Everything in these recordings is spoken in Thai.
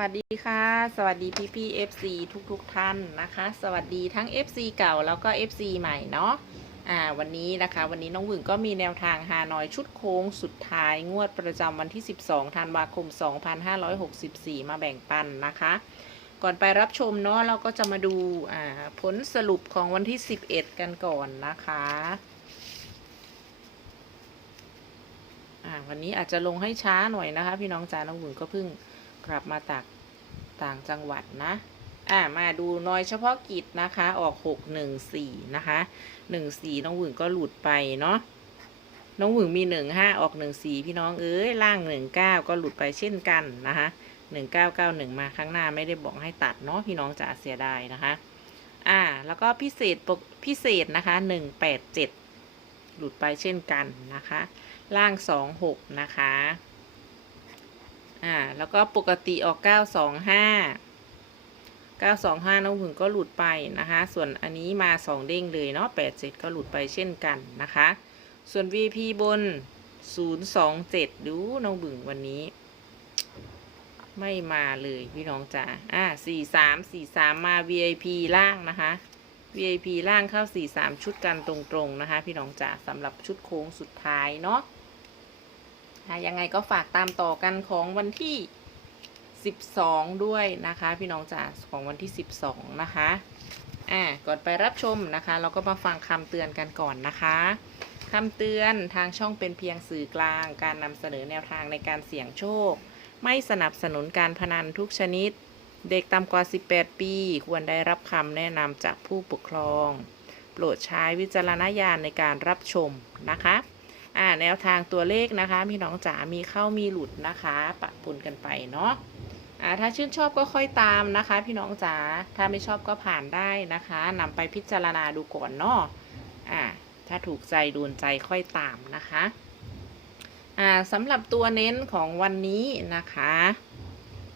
วัสดีค่ะ สวัสดีพี่พี่ FC ทุกทุกท่านนะคะ สวัสดีทั้ง FC เก่าแล้วก็ FC ใหม่เนาะอ่าวันนี้นะคะ วันนี้น้องหวึงก็มีแนวทางฮานอยชุดโค้งสุดท้ายงวดประจำวันที่ 12ธันวาคม 2564 มาแบ่งปันนะคะ ก่อนไปรับชมเนาะเราก็จะมาดูอ่าผลสรุปของวันที่ 11 กันก่อนนะคะอ่าวันนี้อาจจะลงให้ช้าหน่อยนะคะ พี่น้องจ๋าน้องหวึงก็เพิ่ง กลับมาจากต่างจังหวัดนะ อ่ามาดูน้อยเฉพาะกิจนะคะ ออกหกหนึ่งสี่นะคะหนึ่งสี่น้องหวึงก็หลุดไปเนาะน้องหวึงมีหนึ่งห้าออกหนึ่งสี่พี่น้องเอ้ยล่างหนึ่งเก้าก็หลุดไปเช่นกันนะคะหนึ่งเก้าเก้าหนึ่งมาข้างหน้าไม่ได้บอกให้ตัดเนาะพี่น้องจะเสียดายนะคะ อ่า แล้วก็พิเศษปกพิเศษนะคะหนึ่งแปดเจ็ดหลุดไปเช่นกันนะคะ ล่างสองหกนะคะ อ่า แล้วก็ปกติออก925 925น้องผึ่งก็หลุดไปนะคะ ส่วนอันนี้มา2เด้งเลยเนาะ87ก็หลุดไปเช่นกันนะคะ ส่วน VP บน027ดูน้องบึงวันนี้ ไม่มาเลยพี่น้องจ๋าอ่า43 43มา VIP ล่างนะคะ VIP ล่างเข้า 43 ชุดกันตรงๆนะคะ พี่น้องจ๋าสำหรับชุดโค้งสุดท้ายเนาะ ค่ะยังไงก็ฝากตามต่อกันของวันที่ 12 ด้วยนะคะ พี่น้องจ๋าของวันที่ 12 นะคะอ่าก่อนไปรับชมนะคะ เราก็มาฟังคำเตือนกันก่อนนะคะคำเตือนทางช่องเป็นเพียงสื่อกลาง การนำเสนอแนวทางในการเสี่ยงโชค ไม่สนับสนุนการพนันทุกชนิด เด็กต่ำกว่า 18 ปี ควรได้รับคำแนะนำจากผู้ปกครอง โปรดใช้วิจารณญาณในการรับชมนะคะ อ่าแนวทางตัวเลขนะคะพี่น้องจ๋ามีเข้ามีหลุดนะคะปะปนกันไปเนาะอ่าถ้าชื่นชอบก็ค่อยตามนะคะ พี่น้องจ๋าถ้าไม่ชอบก็ผ่านได้นะคะนำไปพิจารณาดูก่อนเนาะอ่าถ้าถูกใจโดนใจค่อยตามนะคะอ่าสำหรับตัวเน้นของวันนี้นะคะ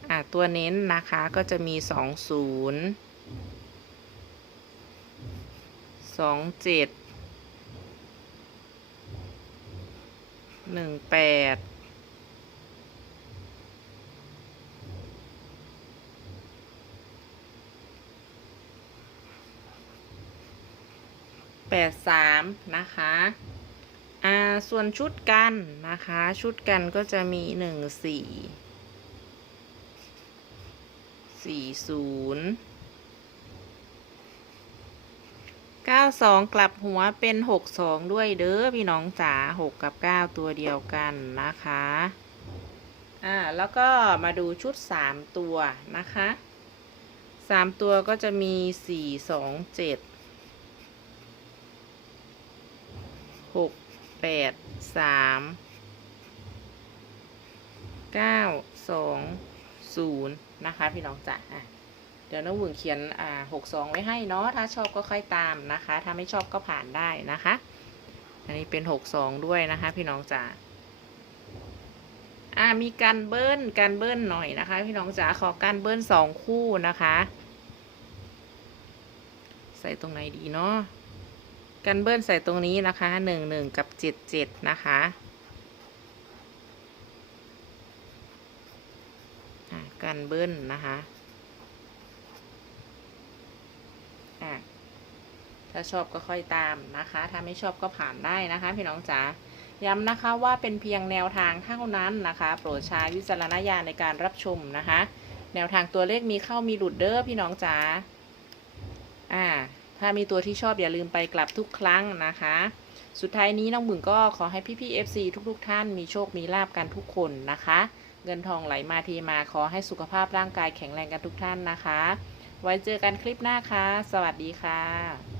อ่าตัวเน้นนะคะก็จะมีสองศูนย์สองเจ็ด หนึ่งแปดแปดสามนะคะอ่าส่วนชุดกันนะคะ ชุดกันก็จะมีหนึ่งสี่สี่ศูนย์เก้าสองกลับหัวเป็นหกสองด้วยเด้อพี่น้องจ๋าหกกับเก้าตัวเดียวกันนะคะอ่าแล้วก็มาดูชุดสามตัวนะคะสามตัวก็จะมีสี่สองเจ็ดหกแปดสามเก้าสองศูนย์นะคะ พี่น้องจ๋าอะ เดี๋ยวน้องหวึงเขียนอ่าหกสองไว้ให้เนาะถ้าชอบก็ค่อยตามนะคะ ถ้าไม่ชอบก็ผ่านได้นะคะ อันนี้เป็นหกสองด้วยนะคะ พี่น้องจ๋าอ่ามีการเบิ้ลการเบิ้ลหน่อยนะคะ พี่น้องจ๋าขอการเบิ้ลสองคู่นะคะ ใส่ตรงไหนดีเนาะการเบิ้ลใส่ตรงนี้นะคะหนึ่งหนึ่งกับเจ็ดเจ็ดนะคะการเบิ้ลนะคะ ถ้าชอบก็ค่อยตามนะคะ ถ้าไม่ชอบก็ผ่านได้นะคะ พี่น้องจ๋าย้ำนะคะว่าเป็นเพียงแนวทางเท่านั้นนะคะ โปรดใช้วิจารณญาณในการรับชมนะคะ แนวทางตัวเลขมีเข้ามีหลุดเด้อพี่น้องจ๋าอ่า ถ้ามีตัวที่ชอบอย่าลืมไปกลับทุกครั้งนะคะ สุดท้ายนี้น้องบึงก็ขอให้พี่ๆ FC ทุก ๆ ท่านมีโชคมีลาบกันทุกคนนะคะ เงินทองไหลมาทีมาขอให้สุขภาพร่างกายแข็งแรงกันทุกท่านนะคะ ไว้เจอกันคลิปหน้าค่ะ สวัสดีค่ะ